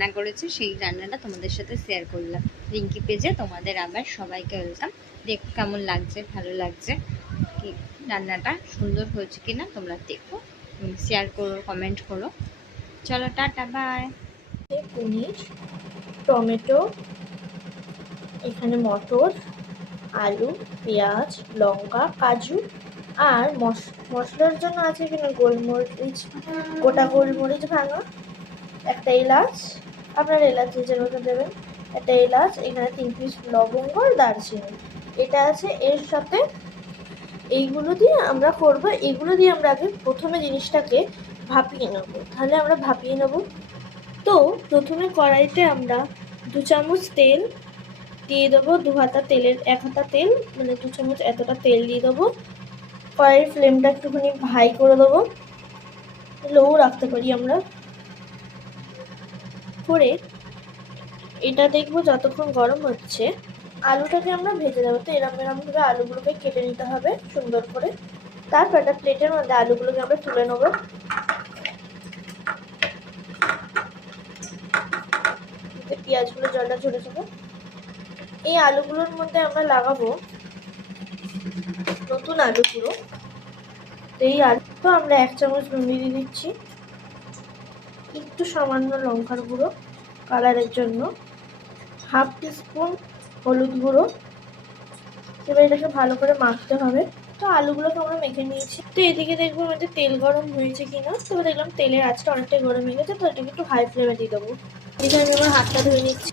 রান্না করেছি, সেই রান্নাটা তোমাদের সাথে শেয়ার করলাম। রিঙ্কি পেজে তোমাদের আবার সবাইকে ওয়েলকাম। দেখো কেমন লাগছে, ভালো লাগছে কি রান্নাটা, সুন্দর হয়েছে কিনা তোমরা দেখো, শেয়ার করো, কমেন্ট করো। চলো টাটা, বাই। পনির, টমেটো, এখানে মটর, আলু, পেঁয়াজ, লঙ্কা, কাজু, আর মশলার জন্য আছে এখানে গোলমরিচ, গোটা গোলমরিচ ভাঙা, একটা এলাচ, আপনার এলাচ নিজের মতো দেবেন, একটা এলাচ, এখানে 3 পিস লবঙ্গ আর দারচিনি, এটা আছে এর সাথে। এইগুলো দিয়ে আমরা করব, এগুলো দিয়ে আমরা আগে প্রথমে জিনিসটাকে ভাপিয়ে নেব। তাহলে আমরা ভাপিয়ে নেব। তো প্রথমে কড়াইতে আমরা 2 চামচ তেল দিয়ে দেবো, 2 হাতা তেলের 1 হাতা তেল, মানে 2 চামচ এতটা তেল দিয়ে দেবো। কড়াইয়ের ফ্লেমটা একটুখানি হাই করে দেবো, লো রাখতে পারি আমরা করে। এটা দেখবো যতক্ষণ গরম হচ্ছে আলুটাকে আমরা ভেজে দেবো। তো এরম ভাবে আলুগুলোকে কেটে নিতে হবে সুন্দর করে। তারপর একটা প্লেটের মধ্যে আলুগুলোকে আমরা তুলে নেবো। পেঁয়াজগুলো জলটা ঝরে যাবে। এই আলুগুলোর মধ্যে আমরা লাগাবো নতুন আলু পুরো। তো এই আলু আমরা 1 চামচ নুন দিয়ে দিচ্ছি, একটু সামান্য লঙ্কার গুঁড়ো কালারের জন্য, হাফ টিস্পুন হলুদ গুঁড়ো। এবার এটাকে ভালো করে মাখতে হবে। তো আলুগুলোকে আমরা মেখে নিয়েছি। তো এদিকে দেখবো আমাদের তেল গরম হয়েছে কিনা। তো দেখলাম তেলের আঁচটা অনেকটাই গরম হয়ে গেছে। তো এটাকে একটু হাই ফ্লেমে দিয়ে দেবো। এখানে আমি আমার হাতটা ধুয়ে নিচ্ছি।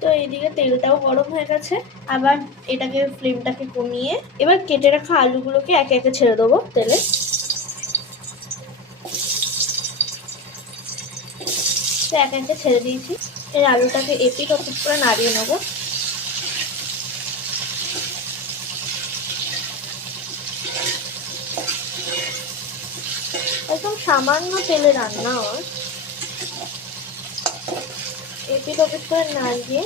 তো এইদিকে তেলটাও গরম হয়ে গেছে। আবার এটাকে ফ্লেমটাকে কমিয়ে এবার কেটে রাখা আলুগুলোকে একে একে ছেড়ে দেবো তেলে। তো একে একে ছেড়ে দিয়েছি। এই আলুটাকে এপিট ওপিট করে নাড়িয়ে নেবো। একদম সামান্য তেলে রান্না হয়। এপিট ওপিট করে নাড়িয়ে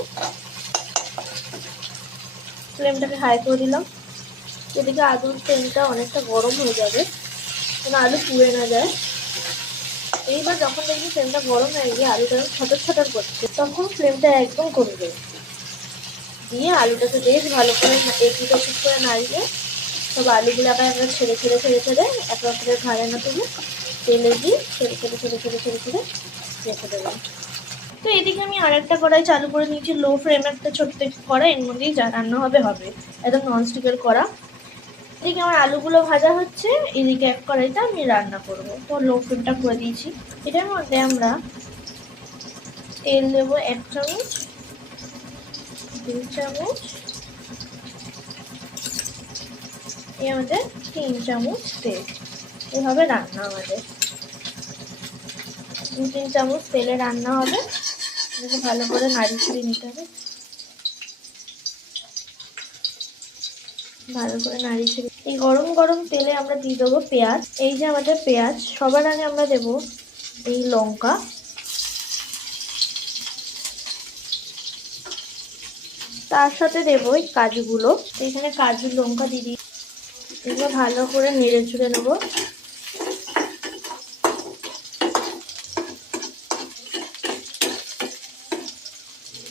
ফ্লেমটাকে হাই করে দিলাম। এদিকে আলুর তেলটা অনেকটা গরম হয়ে যাবে, যেন আলু পুড়ে না যায়। এইবার যখন দেখবি ফ্লেমটা গরম হয়ে গিয়ে আলুটা ছটর ছটর করছে, তখন ফ্লেমটা একদম কমে দেবে। দিয়ে আলুটাকে বেশ ভালো করে এপিট ওপিট করে নাড়িয়ে সব আলুগুলো আবার আমরা ছেড়ে ছেড়ে ছেড়ে ছেড়ে এক রকমের ঘাড়ে না তুলে তেলে দিয়ে ছেড়ে ছেড়ে ছেড়ে ছেড়ে ছেড়ে ছেড়ে রেখে দেবেন। তো এদিকে আমি আরেকটা কড়াই চালু করে নিয়েছি, লো ফ্লেমে একটা ছোট্ট কড়াই, এর মধ্যেই যা রান্না হবে হবে, একদম ননস্টিকের কড়া। এদিকে আমার আলুগুলো ভাজা হচ্ছে, এদিকে এক কড়াইতে আমি রান্না করব। তো লো ফ্লেমটা করে দিয়েছি। এটার মধ্যে আমরা তেল দেব 1 চামচ, 2 চামচ, এই আমাদের 3 চামচ তেল। এভাবে রান্না আমাদের 2-3 চামচ তেলে রান্না হবে। এটাকে ভালো করে নাড়িয়ে ছিড়িয়ে নিতে হবে। ভালো করে নাড়িয়ে ছিড়িয়ে এই গরম গরম তেলে আমরা দিয়ে দেবো পেঁয়াজ। এই যে আমাদের পেঁয়াজ, সবার আগে আমরা দেবো এই লঙ্কা, তার সাথে দেবো এই কাজুগুলো। এখানে কাজু লঙ্কা দিয়ে দিই। এগুলো ভালো করে নেড়ে চুড়ে নেবো।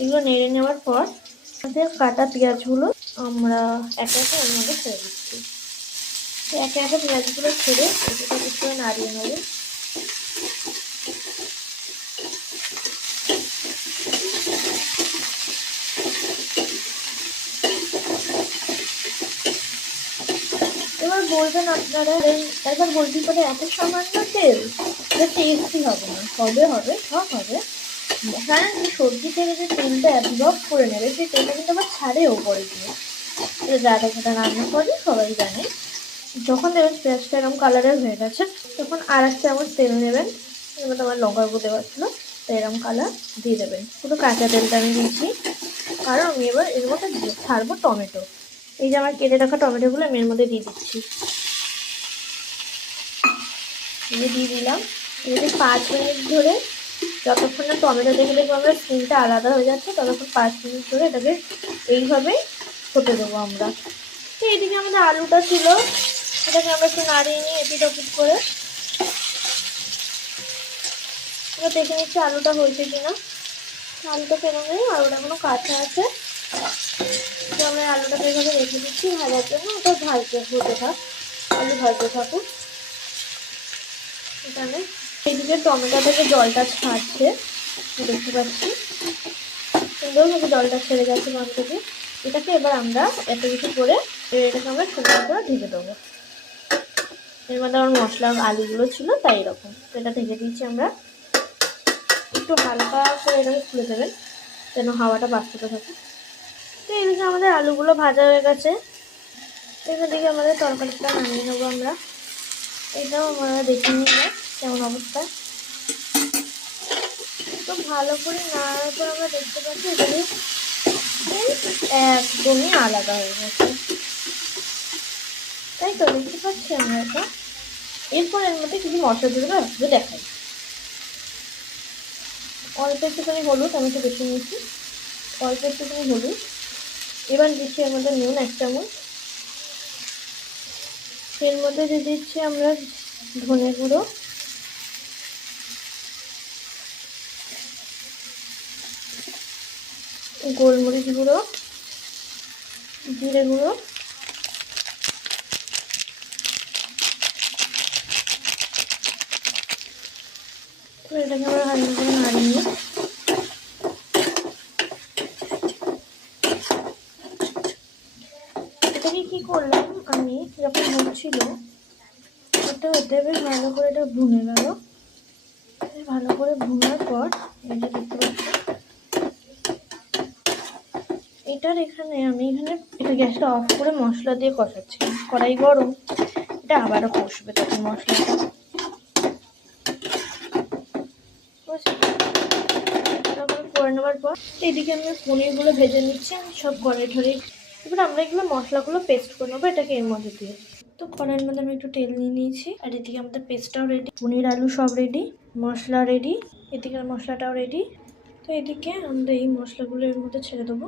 এগুলো নেড়ে নেওয়ার পর আমাদের কাটা পেঁয়াজগুলো আমরা একে একে এর মধ্যে ছেড়ে দিচ্ছি। একে একে পেঁয়াজগুলো ছেড়ে এটা একটু নাড়িয়ে নেবো। এবার বলবেন আপনারা, একবার বলতে পারে এত সামান্য তেল, এটা টেস্টি হবে না। হবে হবে, সব হবে, কারণ এই সবজি থেকে যে তেলটা অ্যাবজর্ব করে নেবে সেই তেলটা কিন্তু আবার ছাড়েও পরে দিয়ে। যারা যেটা রান্না করে সবাই জানে। যখন দেবেন পেঁয়াজটা এরকম কালারের হয়ে গেছে, তখন আর 1 চামচ তেল নেবেন। এবার আমার লঙ্কার গুঁড়ো দেওয়া ছিল, তো এরকম কালার দিয়ে দেবেন। পুরো কাঁচা তেলটা আমি দিয়েছি, কারণ আমি এবার এর মধ্যে ছাড়বো টমেটো। এই যে আমার কেটে রাখা টমেটোগুলো আমি এর মধ্যে দিয়ে দিচ্ছি। দিয়ে দিলাম। এটাকে 5 মিনিট ধরে, যতক্ষণ না টমেটো দেখে দেখবো আমরা স্কিনটা আলাদা হয়ে যাচ্ছে, ততক্ষণ 5 মিনিট ধরে এটাকে এইভাবে হতে দেবো আমরা। তো এইদিকে আমাদের আলুটা ছিল, এটাকে আমরা একটু নাড়িয়ে নিয়ে এপিট ওপিট করে এবার দেখে নিচ্ছি আলুটা হয়েছে কিনা। আলুটা কেন নেই, আলুটা এখনো কাঁচা আছে। তো আমরা আলুটাকে এইভাবে রেখে দিচ্ছি ভাজার জন্য, ওটা ভাজতে হতে থাক, আলু ভাজতে থাকুক এখানে। এইদিকে টমেটো থেকে জলটা ছাড়ছে, দেখতে পাচ্ছি সুন্দরভাবে জলটা ছেড়ে যাচ্ছে টমেটো থেকে। এটাকে এবার আমরা এত কিছু করে এটাকে আমরা সুন্দর করে ঢেকে দেবো। এর মধ্যে আমার মশলা আলুগুলো ছিল তাই এরকম, তো এটা ঢেকে দিচ্ছি আমরা। একটু হালকা করে এটাকে খুলে দেবেন যেন হাওয়াটা বাঁচতে থাকে। তো এইদিকে আমাদের আলুগুলো ভাজা হয়ে গেছে, এদিকে আমাদের তরকারিটা নামিয়ে নেবো আমরা। এটাও আমরা দেখে নিলাম কেমন অবস্থা। তো ভালো করে নাড়ার পর আমরা দেখতে পাচ্ছি এখানে একদমই আলাদা হয়ে গেছে, তাই তো দেখতে পাচ্ছি আমরা এটা। এরপর এর মধ্যে কিছু মশলা দিয়ে আসবে দেখাই। অল্প একটুখানি হলুদ, আমি একটু বেশি নিয়েছি, অল্প একটুখানি হলুদ। এবার দিচ্ছি এর মধ্যে নুন 1 চামচ। এর মধ্যে দিয়ে দিচ্ছি আমরা ধনে গুঁড়ো, গোলমরিচ গুঁড়ো, জিরে গুঁড়ো, এটাকে আমরা ভালো করে নাড়িয়ে নিই। এটাকে কি করলাম আমি, যখন হচ্ছিল এটা হতে বেশ ভালো করে এটা ভুনে গেল। ভালো করে ভুনার পর এই যে দেখতে পাচ্ছি এটার এখানে আমি এটা গ্যাসটা অফ করে মশলা দিয়ে কষাচ্ছি। কড়াই গরম, এটা আবারও কষবে তখন মশলাটা। ভালো করে করে নেওয়ার পর এইদিকে আমি পনিরগুলো ভেজে নিচ্ছি, আমি সব কড়াই ঠড়াই। এবার আমরা এগুলো মশলাগুলো পেস্ট করে নেবো এটাকে এর মধ্যে দিয়ে। তো কড়াইয়ের মধ্যে আমি একটু তেল নিয়ে নিয়েছি, আর এদিকে আমাদের পেস্টটাও রেডি, পনির আলু সব রেডি, মশলা রেডি, এদিকে মশলাটাও রেডি। তো এদিকে আমরা এই মশলাগুলো এর মধ্যে ছেড়ে দেবো।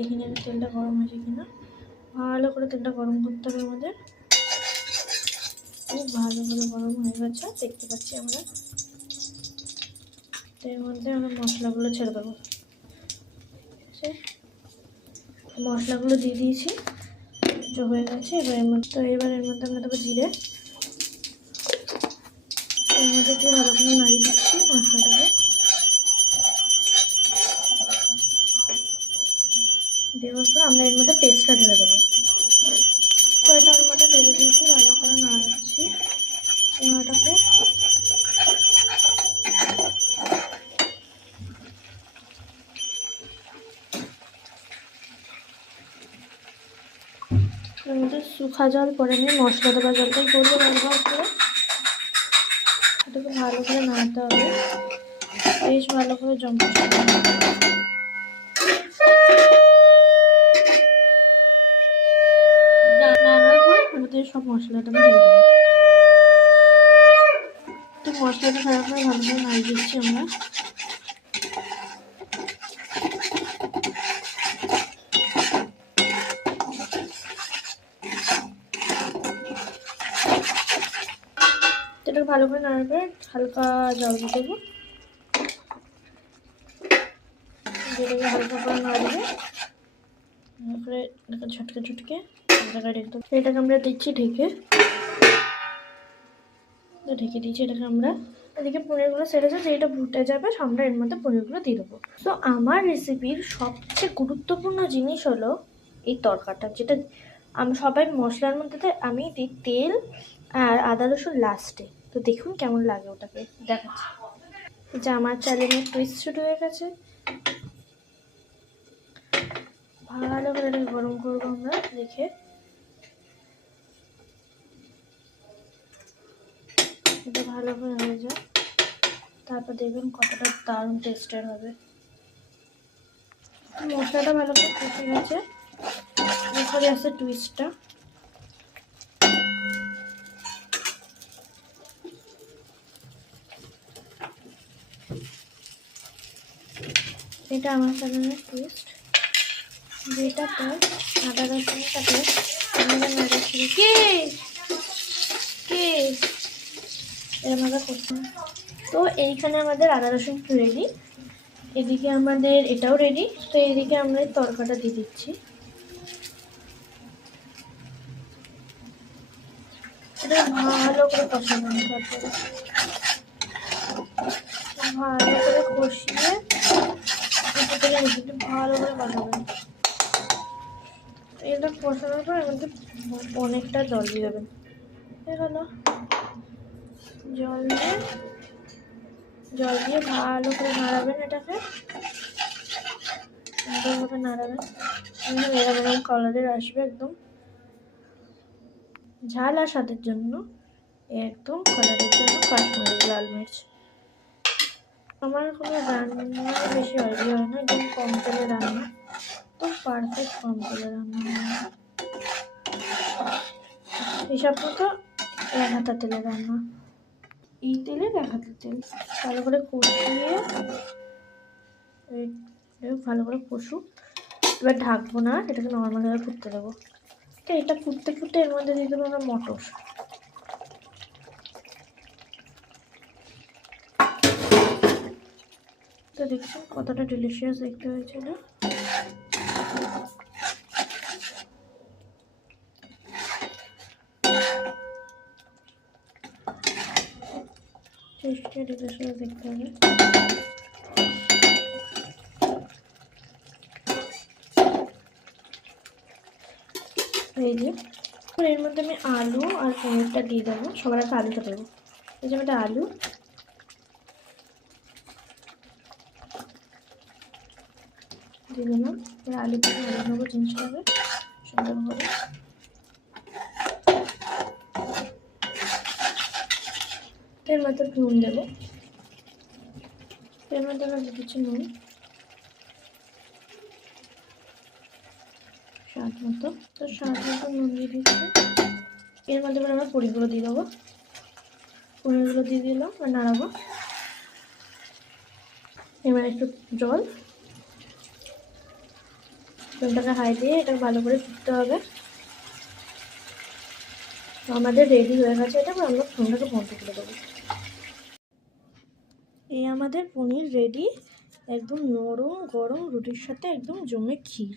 এখানে তেলটা গরম হয়েছে কিনা, ভালো করে তেলটা গরম করতে হবে আমাদের। খুব ভালো করে গরম হয়ে গেছে দেখতে পাচ্ছি আমরা। তো এর মধ্যে আমরা মশলাগুলো ছেড়ে দেবো। মশলাগুলো দিয়ে দিয়েছি, হয়ে গেছে। এবার এর মধ্যে আমরা দেবো জিরে, এর মধ্যে একটু ভালো করে নাড়িয়ে দিচ্ছি মশলাটাকে। দেওয়ার পর আমরা এর মধ্যে পেস্টটা ঢেলে দেবো। তো এটা ওর মধ্যে ঢেলে দিয়েছি, ভালো করে নাড়াচ্ছি এটাকে। এর মধ্যে শুকনো জল পরে নিয়ে মশলা দেওয়া জলটাই করবো ব্যবহার করে। এটাকে ভালো করে নাড়তে হবে, বেশ ভালো করে জমতে হবে। নাড়ার পর আমাদের সব মশলাটা আমি ঢেলে দেবো। তো মশলাটা খারাপ করে ভালো করে নাড়িয়ে দিচ্ছি আমরা। এটা ভালো করে নাড়ার পরে হালকা জল দিয়ে দেবো, যেটাকে হালকা করে নাড়িয়ে তারপরে এটাকে ঝটকে জায়গায় রেখে দেবো। এটাকে আমরা দিচ্ছি ঢেকে, ঢেকে দিচ্ছি এটাকে আমরা। এদিকে পনিরগুলো সেরেছে, যেটা ফুটে যাবে আমরা এর মধ্যে পনিরগুলো দিয়ে দেবো। তো আমার রেসিপির সবচেয়ে গুরুত্বপূর্ণ জিনিস হলো এই তরকাটা, যেটা আমি সবাই মশলার মধ্যে আমি দিই তেল আর আদা রসুন লাস্টে। তো দেখুন কেমন লাগে, ওটাকে দেখাচ্ছি। যে আমার চ্যানেলের টুইস্ট শুরু হয়ে গেছে, ভালো করে এটাকে গরম করবো আমরা দেখে। এটা ভালো করে হয়ে যায়, তারপর দেখবেন কতটা দারুণ টেস্টের হবে। মশলাটা ভালো করে কষে গেছে, এরপরে আছে টুইস্টটা। এটা আমার চ্যানেলের টুইস্ট, যেটাতে আদা রসুনটাকে আমরা নাড়াচ্ছি। কে কে এর মধ্যে করছি। তো এইখানে আমাদের আদা রসুন রেডি। এদিকে আমাদের এটাও রেডি। তো এদিকে আমরা এই তরকাটা দিয়ে দিচ্ছি। এটা ভালো করে কষানো, তারপরে ভালো করে কষিয়ে ভালো করে বানাবেন। এটা কষানোর পর আমাদের অনেকটা জল দিয়ে দেবেন। এগুলো জল দিয়ে ভালো করে নাড়াবেন, এটাকে সুন্দরভাবে নাড়াবেন। এরকম কালারের আসবে একদম ঝাল আর স্বাদের জন্য, একদম কালারের জন্য কাশ্মীরি লাল মির্চ। আমার কোনো রান্না বেশি অয়েলি হয় না, একদম কম তেলে রান্না, তো পারফেক্ট কম তেলে রান্না হয়। হিসাব মতো 1 হাতা তেলে রান্না, এই তেলে 1 হাতা তেল। ভালো করে কষিয়ে ভালো করে কষুক। এবার ঢাকবো না, এটাকে নর্মালভাবে ফুটতে দেবো। তো এটা ফুটতে ফুটতে এর মধ্যে দিয়ে দেবো আমরা মটর। তো দেখছেন কতটা ডিলিশিয়াস দেখতে হয়েছে না? টেস্টি ডিলিশিয়াস দেখতে হবে। এই যে এর মধ্যে আমি আলু আর পনিরটা দিয়ে দেবো। সবার আগে আলুটা দেবো। এই যে একটা আলু দিয়ে দিলাম। এবার আলুটা ভালো নেবো জিনিসটাকে সুন্দর করে। এর মধ্যে নুন দেবো। এর মধ্যে আমরা দিয়ে দিচ্ছি নুন স্বাদ মতো। তো স্বাদ মতো নুন দিয়ে দিচ্ছি। এর মধ্যে আমরা পনিরগুলো দিয়ে দেবো। পনিরগুলো দিয়ে দিলাম আর নাড়াবো। এবার একটু জল, জলটাকে হাই দিয়ে এটা ভালো করে ফুটতে হবে। আমাদের রেডি হয়ে গেছে এটা। আমরা ফোনটাকে বন্ধ করে দেবো। এই আমাদের পনির রেডি, একদম নরম গরম রুটির সাথে একদম জমে ক্ষীর।